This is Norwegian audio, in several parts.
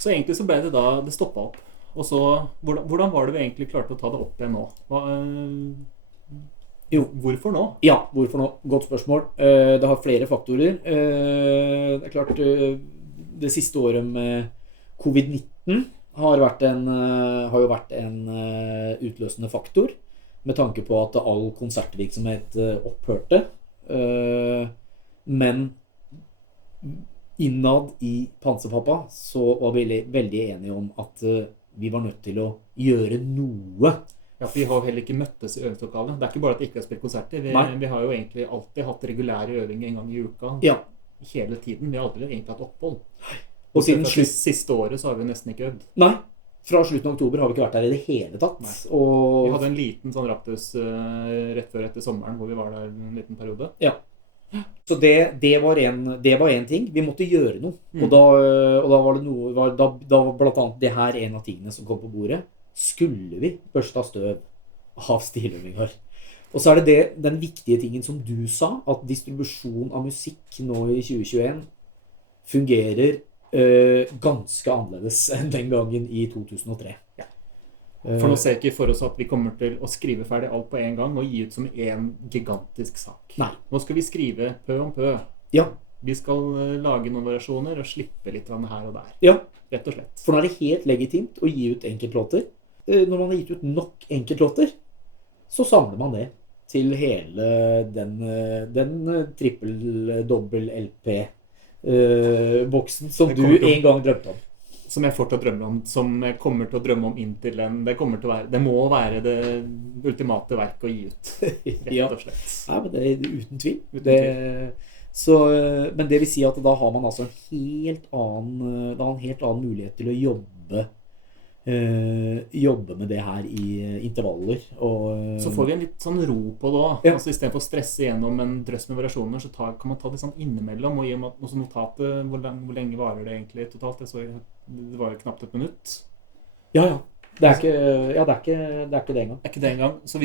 Så egentlig så ble det da det stoppet opp. Og så, hvordan var det vi egentlig klarte å ta det opp igjen nå? Hvorfor nå? Ja, hvorfor nå? Godt spørsmål. Det har flere faktorer. Det er klart, det siste året med covid-19 har jo vært en utløsende faktor, med tanke på at all konsertvirksomhet opphørte. Men innad i Panserpappa så var vi veldig enige om at vi var nødt til å gjøre noe. Ja, for vi har jo heller ikke møttes i øvingslokalet. Det er ikke bare at vi ikke har spilt konserter. Vi har jo egentlig alltid hatt regulære øvinger en gang i uka. Ja. Hele tiden. Vi har aldri egentlig hatt opphold. Og siden siste året så har vi nesten ikke øvd. Nei. Fra slutten av oktober har vi ikke vært der i det hele tatt. Og vi hadde en liten sånn raptus rett før etter sommeren, hvor vi var der en liten periode. Ja. Så det var en ting. Vi måtte gjøre noe. Og da var det noe, da var blant annet det her en av tingene som kom på bordet. Skulle vi børste av støv av stiløvinger? Og så er det den viktige tingen som du sa, at distribusjon av musikk nå i 2021 fungerer ganske annerledes enn den gangen i 2003. Ja. For nå ser jeg ikke for oss at vi kommer til å skrive ferdig alt på en gang og gi ut som en gigantisk sak. Nei. Nå skal vi skrive pø om pø. Ja. Vi skal lage noen variasjoner og slippe litt her og der. Ja. Rett og slett. For nå er det helt legitimt å gi ut enkeltlåter. Når man har gitt ut nok enkeltlåter, så samler man det til hele den trippel-dobbel LP-boksen som du en gang drømte om. Som jeg fortsatt drømmer om, som jeg kommer til å drømme om inntil den. Det må være det ultimate verk å gi ut, rett og slett. Ja, men det er uten tvil. Men det vil si at da har man altså en helt annen mulighet til å jobbe med det her i intervaller. Så får vi en litt sånn ro på det også. Altså, i stedet for å stresse gjennom en drøss med variasjoner, så kan man ta det sånn innimellom, og gi om at notatet, hvor lenge varer det egentlig totalt? Det var jo knapt et minutt. Ja. Det er ikke det engang. Det er ikke det engang. For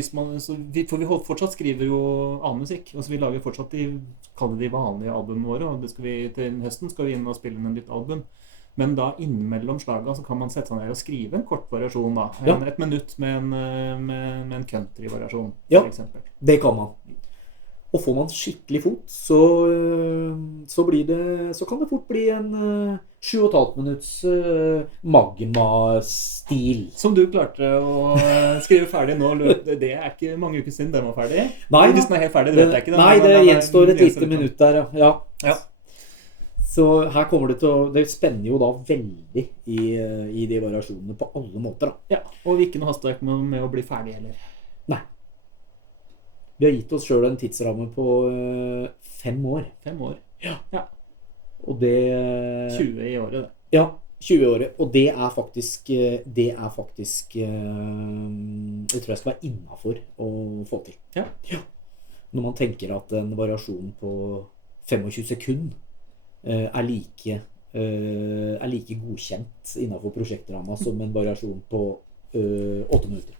vi fortsatt skriver jo annen musikk. Altså, vi lager fortsatt de vanlige albumene våre, og til høsten skal vi inn og spille inn en nytt album. Men da innimellom slaget så kan man sette seg ned og skrive en kort variasjon da. Et minutt med en country-variasjon, for eksempel. Det kan man. Og får man skikkelig fot, så kan det fort bli en 7,5 minutts magma-stil. Som du klarte å skrive ferdig nå. Det er ikke mange uker siden den var ferdig. Nei, hvis den er helt ferdig, det vet jeg ikke. Nei, det gjenstår et lite minutt der, ja. Så her kommer det spenner jo da veldig i de variasjonene på alle måter da. Ja, og ikke noe hastverk med å bli ferdig heller. Nei. Vi har gitt oss selv en tidsramme på 5 år. 5 år. Ja. Og det 20 i året, det. Ja, 20 i året. Og det er faktisk det tror jeg skal være innenfor å få til. Ja. Når man tenker at en variasjon på 25 sekunder er like godkjent innenfor prosjektramma som en variasjon på 8 minutter.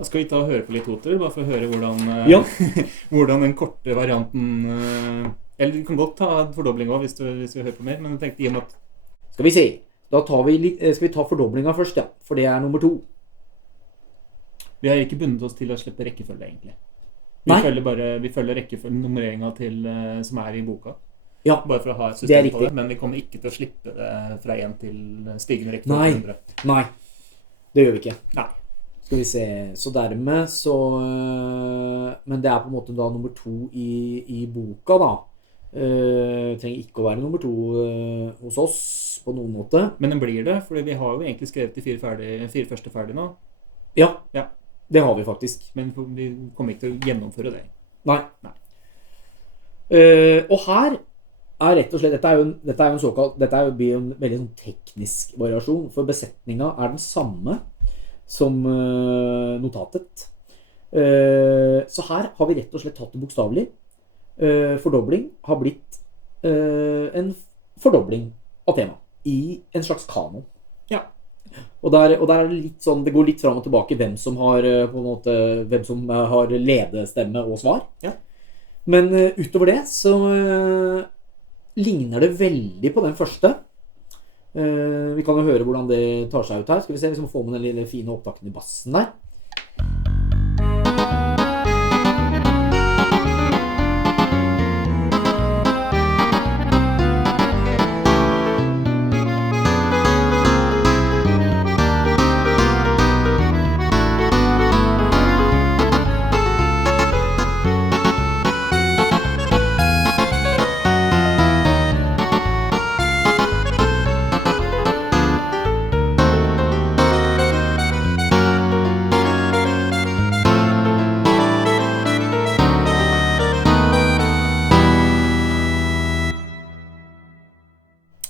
Skal vi ta og høre på litt hoter, bare for å høre hvordan den korte varianten eller du kan godt ta en fordobling også hvis vi hører på mer, men jeg tenkte i og med at skal vi se, da skal vi ta fordoblinga først, for det er nummer 2. Vi har ikke bundet oss til å slippe rekkefølge egentlig. Vi følger rekkefølge nummereringen som er i boka. Ja, bare for å ha et system på det, men vi kommer ikke til å slippe det fra 1 til stigende rekkefølge 100. Nei, det gjør vi ikke. Nei. Skal vi se, så dermed så men det er på en måte da nummer 2 i boka da. Trenger ikke å være nummer 2 hos oss på noen måte. Men den blir det, for vi har jo egentlig skrevet de 4 første ferdig nå. Ja, det har vi faktisk. Men vi kommer ikke til å gjennomføre det. Nei. Og her er rett og slett, dette blir en veldig sånn teknisk variasjon, for besetninga er den samme som notatet. Så her har vi rett og slett tatt det bokstavelig. Fordobling har blitt en fordobling av tema i en slags kanon. Ja. Og der er det litt sånn, det går litt fram og tilbake hvem som har ledestemme og svar. Ja. Men utover det så ligner det veldig på den første. Vi kan jo høre hvordan det tar seg ut her. Skal vi se, vi må få med den lille fine opptaken i bassen der.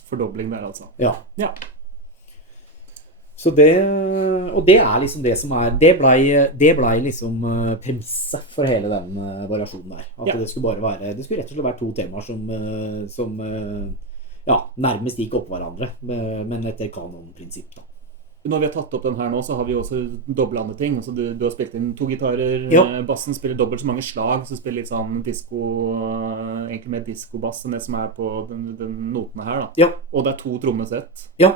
Fordobling der, altså. Ja. Ja. Så det, og det liksom det som det ble liksom premisset for hele den variasjonen der. At det skulle bare være, det skulle rett og slett være to temaer som nærmest gikk opp hverandre, men etter kanonprinsipp da. Når vi har tatt opp den her nå, så har vi også dobbelt andre ting. Altså, du har spilt inn 2 gitarer, bassen spiller dobbelt så mange slag, så spiller litt sånn disco, egentlig mer disco-bass enn det som på den notene her da. Ja. Og det 2 trommesett. Ja.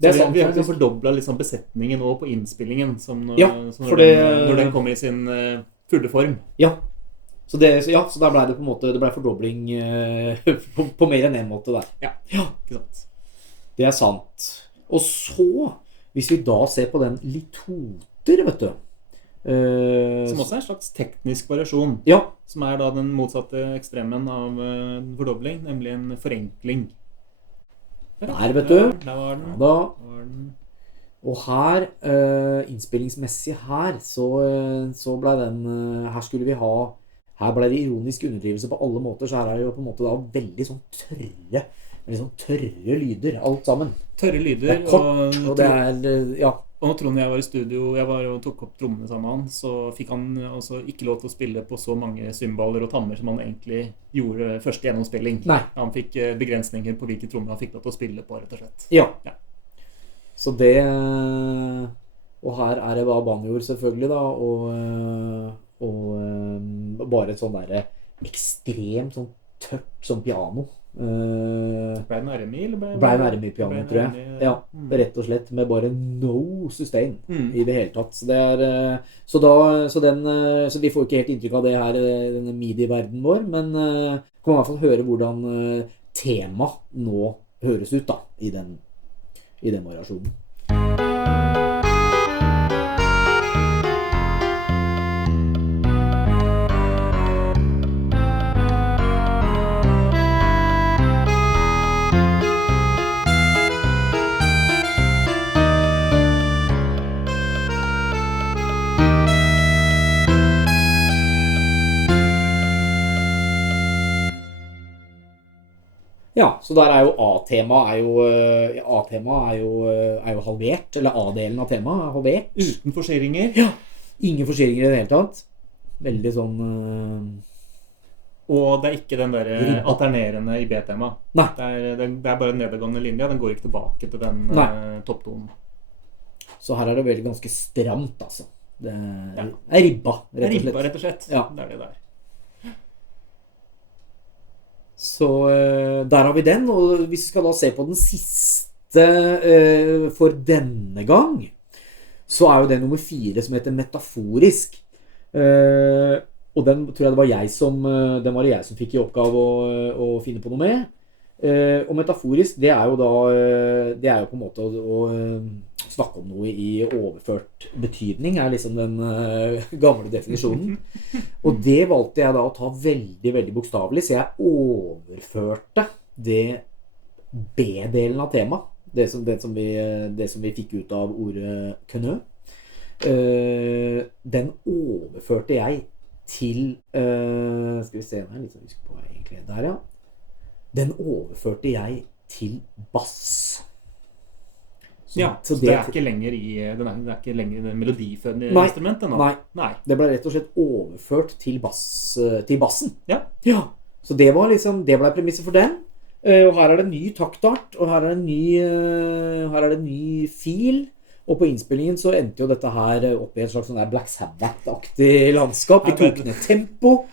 Det så sant, vi har liksom fordoblet liksom besetningen også på innspillingen, når den kommer i sin fulle form. Ja. Så der ble det på en måte, det ble fordobling på mer enn en måte der. Ja, ikke sant. Det sant. Og så, hvis vi da ser på den litoter, vet du. Som også en slags teknisk variasjon. Ja. Som da den motsatte ekstremen av fordobling, nemlig en forenkling. Der, vet du. Der var den. Og her, innspillingsmessig her, så ble den, her skulle vi ha, her ble det ironisk underdrivelse på alle måter, så her det jo på en måte da veldig sånn tørre lyder, alt sammen. Tørre lyder. Det kort, og det ja. Og når Trond og jeg var i studio, jeg var og tok opp trommene sammen med han, så fikk han også ikke lov til å spille på så mange cymbaler og tammer som han egentlig gjorde første gjennomspilling. Nei. Han fikk begrensninger på hvilke trommer han fikk lov til å spille på, rett og slett. Ja. Så det, og her det da banjord selvfølgelig da, og bare et sånn der ekstremt sånn tørt sånn piano. Ble en RMI, eller ble en RMI-piano, tror jeg. Ja, rett og slett, med bare no sustain i det hele tatt. Så det så vi får ikke helt inntrykk av det her i denne MIDI-verdenen vår, men kan i hvert fall høre hvordan tema nå høres ut da, i den variasjonen. Ja, så der jo A-tema er jo halvert, eller A-delen av temaet halvert. Uten forseringer. Ja, ingen forseringer i det hele tatt. Veldig sånn... Og det ikke den der alternerende i B-tema. Nei. Det bare en nedadgående linje, den går ikke tilbake til den topptonen. Så her det veldig ganske stramt, altså. Det ribba, rett og slett. Ja. Det det der. Så der har vi den, og hvis vi skal da se på den siste for denne gang, så jo det nummer 4 som heter Metaforisk. Og den tror jeg det var jeg som fikk i oppgave å finne på noe med. Og metaforisk, det jo da, det jo på en måte å snakke om noe i overført betydning, liksom den gamle definisjonen. Og det valgte jeg da å ta veldig, veldig bokstavelig, så jeg overførte det B-delen av temaet, det som vi fikk ut av ordet kønø. Den overførte jeg til, skal vi se, litt sånn husk på egentlig der, ja. Den overførte jeg til bass. Så det ikke lenger det ikke lenger det melodifødende instrumentet nå? Nei, det ble rett og slett overført til bassen. Ja. Så det var liksom, det ble premisset for den. Og her det ny taktart, og her det ny fil. Og på innspillingen så endte jo dette her opp i et slags sånn der Black Sabbath-aktig landskap. Vi tok ned tempo,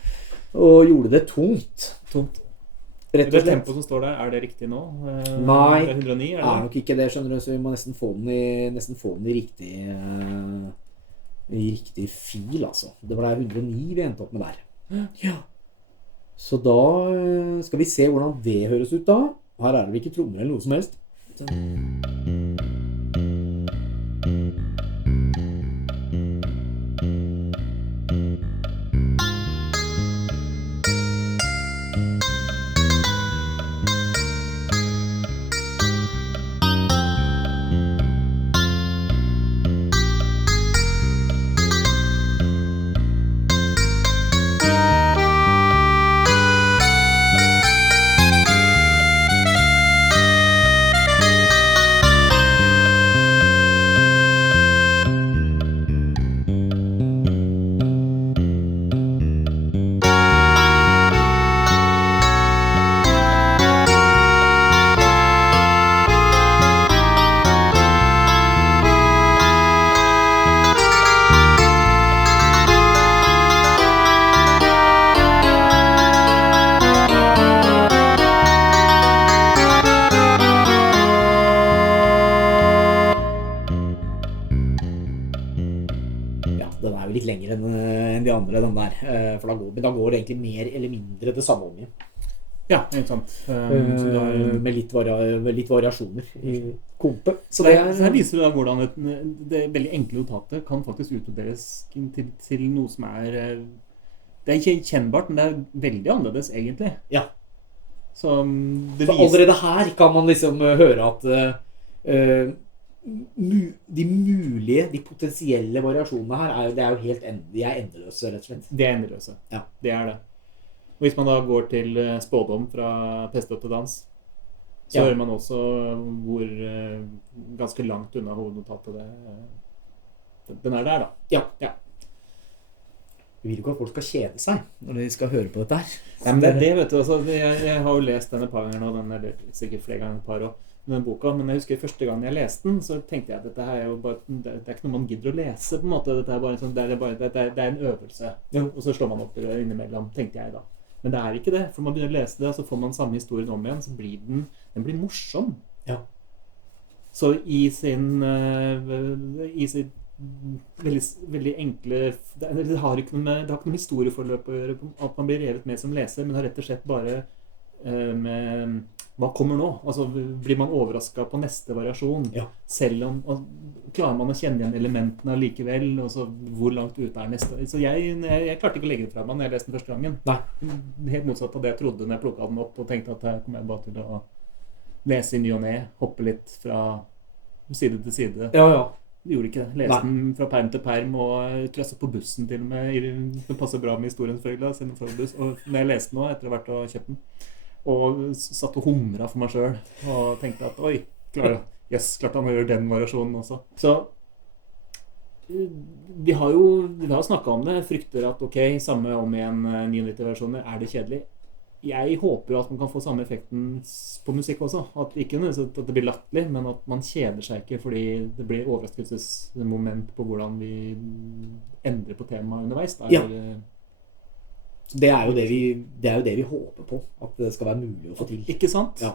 og gjorde det tungt. Rett Det og slett. tempoet som står der, er det riktig nå? Nei, Det er 109, er Det det? er nok ikke det, skjønner du, så vi må nesten få den i riktig, i riktig fil, altså. Det ble 109 vi endte opp med der. Ja. Så da skal vi se hvordan det høres ut da. Her er det vel ikke trommer eller noe som helst. Ja, den er jo litt lengre enn de andre, den der. For men da går det egentlig mer eller mindre det samme om igjen. Ja, ikke sant. Så du har, Med litt variasjoner i kompe. så det her viser du da hvordan det veldig enkle notatet kan faktisk utbroderes til noe som det er ikke kjennbart, men det er veldig annerledes egentlig. Ja. Så det Så allerede her kan man liksom høre at de potensielle variasjonene her det er jo helt de er endeløse, rett og slett. Det er endeløse. Ja. Det er det. Og hvis man da går til spådom fra Peste til dans, så Ja. hører man også hvor ganske langt unna hovednotatet den er der, da. Ja. Vi vil ikke at folk skal kjede seg når de skal høre på dette her. Ja, men det vet du, altså, jeg har jo lest den et par ganger nå, eller sikkert flere ganger et par år, den boka, men jeg husker første gang jeg leste den, så tenkte jeg at dette her er jo bare, det er ikke noe man gidder å lese, på en måte. Dette er bare sånn, det er en øvelse, og så slår man opp det innimellom, tenkte jeg da. Men det er ikke det, for man begynner å lese det, og så får man samme historien om igjen, så blir den blir morsom. Ja. Så i sin veldig, veldig enkle det har ikke noe med historieforløp å gjøre, at man blir revet med som leser, men det har rett og slett bare med hva kommer nå? Altså, blir man overrasket på neste variasjon? Ja. Selv om klarer man å kjenne igjen elementene likevel, og så hvor langt ute er neste? Så jeg klarte ikke å legge det fra meg når jeg leste den første gangen. Nei. Helt motsatt av det jeg trodde når jeg plukket den opp og tenkte at her kommer jeg bare til å lese i ny og ne, hoppe litt fra side til side. Ja. Det gjorde ikke det. Leste den fra perm til perm, og jeg tror jeg satt på bussen til og med. Det passer bra med historien selvfølgelig, siden det var buss. Og når jeg leste den nå, etter å ha vært og kjøpt den, og satt og humret for meg selv, og tenkte at, oi, klart han gjør den variasjonen også. Så vi har jo snakket om det, frykter at ok, samme om igjen 99-versjoner, er det kjedelig? Jeg håper jo at man kan få samme effekten på musikk også. At ikke at det blir latterlig, men at man kjeder seg ikke fordi det blir overraskelsesmoment på hvordan vi endrer på temaet underveis. Ja. Det er jo det vi håper på, at det skal være mulig å få til. Ikke sant? Ja.